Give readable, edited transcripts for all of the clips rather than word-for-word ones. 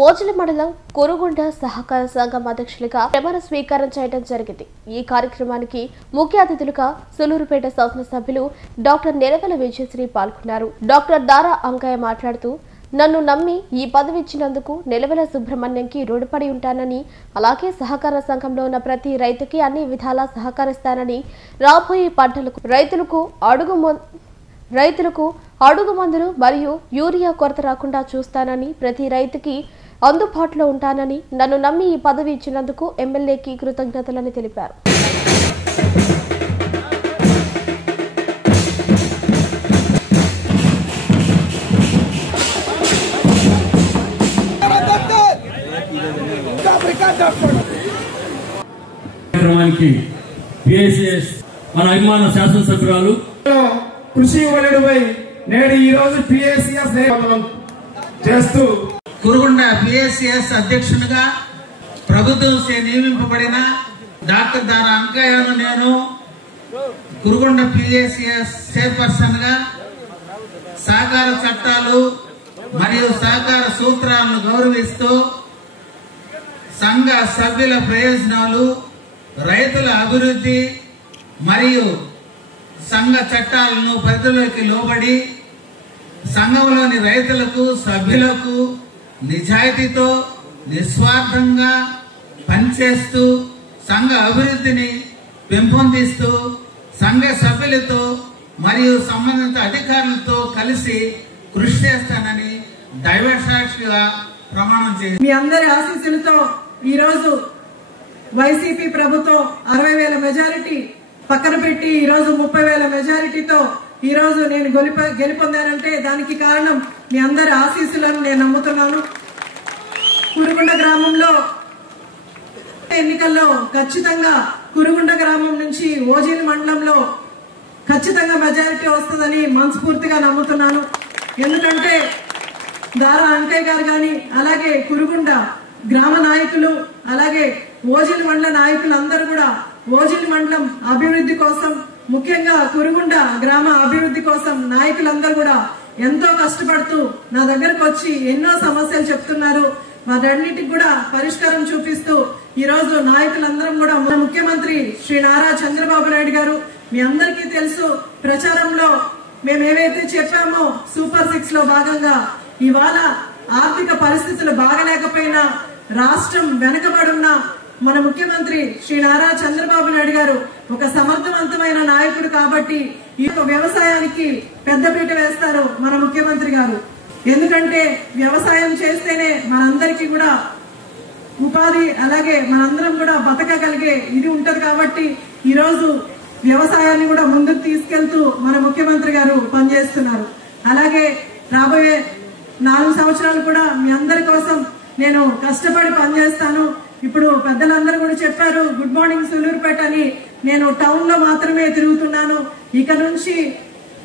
ఓజిల మండలం కురుగుండ సహకార సంఘం అధ్యక్షులుగా ప్రమాణ స్వీకారం చేయడం జరిగింది. ఈ కార్యక్రమానికి ముఖ్య అతిథులుగా సులూరుపేట శాసనసభ్యులు డాక్టర్ నెలవెల విజయశ్రీ పాల్గొన్నారు. డాక్టర్ దారా అంకయ్య మాట్లాడుతూ, నన్ను నమ్మి ఈ పదవి ఇచ్చినందుకు నెలవెల సుబ్రహ్మణ్యంకి రుణపడి ఉంటానని, అలాగే సహకార సంఘంలో ఉన్న ప్రతి రైతుకి అన్ని విధాలా సహకరిస్తానని, రాబోయే పంటలకు రైతులకు అడుగు మందులు మరియు యూరియా కొరత రాకుండా చూస్తానని, ప్రతి రైతుకి అందుబాటులో ఉంటానని, నన్ను నమ్మి ఈ పదవి ఇచ్చినందుకు ఎమ్మెల్యేకి కృతజ్ఞతలని తెలిపారు. మన అభిమాన శాసనసభ్యురాలు కృషి వలెడుపై నేడు ఈ రోజు పిఎస్సిఎస్ చేస్తూ కురుగుండ పిఎస్సిఎస్ అధ్యక్షునిగా ప్రభుత్వం నియమింపబడిన డాక్టర్ దారా అంకయ్యను నేను కురుగుండ పిఎస్సిఎస్ చైర్పర్సన్ గా సహకార చట్టాలు మరియు సహకార సూత్రాలను గౌరవిస్తూ సంఘ సభ్యుల ప్రయోజనాలు, రైతుల అభివృద్ధి మరియు సంఘ చట్టాలను పరిధిలోకి లోబడి సంఘంలోని రైతులకు సభ్యులకు నిజాయితీతో నిస్వార్థంగా పనిచేస్తూ సంఘ అభివృద్ధిని పెంపొందిస్తూ సంఘ సభ్యులతో మరియు సంబంధిత అధికారులతో కలిసి కృషి చేస్తానని దైవ సాక్షిగా ప్రమాణం చేసి మీ అందరి ఆశీస్సులతో ఈ రోజు వైసీపీ ప్రభుత్వం 60,000 మెజారిటీ పక్కన పెట్టి ఈ రోజు 30,000 మెజారిటీతో ఈ రోజు నేను గెలుపొందానంటే దానికి కారణం మీ అందరి ఆశీస్సులను నేను నమ్ముతున్నాను. కురుగుండ గ్రామంలో ఎన్నికల్లో ఖచ్చితంగా కురుగుండ గ్రామం నుంచి ఓజిల మండలంలో ఖచ్చితంగా మెజారిటీ వస్తుందని మనస్ఫూర్తిగా నమ్ముతున్నాను. ఎందుకంటే దారా అంకయ్య గారు గాని, అలాగే కురుగుండ గ్రామ నాయకులు, అలాగే ఓజిల మండల నాయకులు అందరూ కూడా ఓజిల మండలం అభివృద్ధి కోసం, ముఖ్యంగా కురుగుండ గ్రామ అభివృద్ధి కోసం నాయకులందరూ కూడా ఎంతో కష్టపడుతూ నా దగ్గరకు వచ్చి ఎన్నో సమస్యలు చెప్తున్నారు. వాటన్నిటికి కూడా పరిష్కారం చూపిస్తూ ఈ రోజు నాయకులందరం కూడా మన ముఖ్యమంత్రి శ్రీ నారా చంద్రబాబు నాయుడు గారు, మీ అందరికీ తెలుసు, ప్రచారంలో మేము ఏవైతే చెప్పామో సూపర్ 6 లో భాగంగా ఇవాళ ఆర్థిక పరిస్థితులు బాగలేకపోయినా, రాష్ట్రం వెనుకబడున్న మన ముఖ్యమంత్రి శ్రీ నారా చంద్రబాబు నాయుడు గారు ఒక సమర్థవంతమైన నాయకుడు కాబట్టి ఈ వ్యవసాయానికి పెద్దపీట వేస్తారు మన ముఖ్యమంత్రి గారు. ఎందుకంటే వ్యవసాయం చేస్తేనే మనందరికీ కూడా ఉపాధి, అలాగే మనందరం కూడా బతకగలిగే ఇది ఉంటది. కాబట్టి ఈ రోజు వ్యవసాయాన్ని కూడా ముందుకు తీసుకెళ్తూ మన ముఖ్యమంత్రి గారు పనిచేస్తున్నారు. అలాగే రాబోయే 4 సంవత్సరాలు కూడా మీ అందరి కోసం నేను కష్టపడి పనిచేస్తాను. ఇప్పుడు పెద్దలందరూ కూడా చెప్పారు, గుడ్ మార్నింగ్ సూలూరుపేట అని. నేను టౌన్ లో మాత్రమే తిరుగుతున్నాను. ఇక నుంచి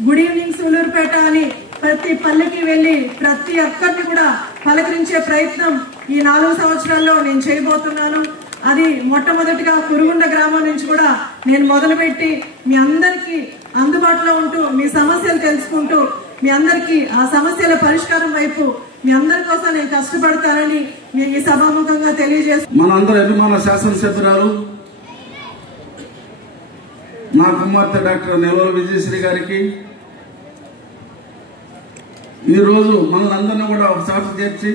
గుడ్ ఈవినింగ్ సూలూరుపేట అని ప్రతి పల్లెకి వెళ్లి ప్రతి ఒక్కరిని కూడా పలకరించే ప్రయత్నం ఈ 4 సంవత్సరాల్లో నేను చేయబోతున్నాను. అది మొట్టమొదటిగా కురుగుండ గ్రామం నుంచి కూడా నేను మొదలుపెట్టి మీ అందరికీ అందుబాటులో ఉంటూ మీ సమస్యలు తెలుసుకుంటూ మీ అందరికీ ఆ సమస్యల పరిష్కారం వైపు మీ అందరి కోసం నేను కష్టపడతానని నేను ఈ సభాముఖంగా తెలియజేస్తాను. మన అందరి అభిమాన శాసనసభ్యురాలు నా కుమార్తె డాక్టర్ నెలవెల విజయశ్రీ గారికి ఈ రోజు మనలందరినీ కూడా ఒకసారి చేర్చి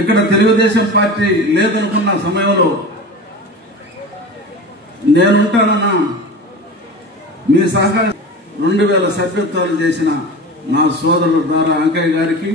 ఇక్కడ తెలుగుదేశం పార్టీ లేదనుకున్న సమయంలో నేనుంటానన్న మీ సహకారం 2000 సభ్యత్వాలు చేసిన నా సోదరుడు దారా అంకయ్య గారికి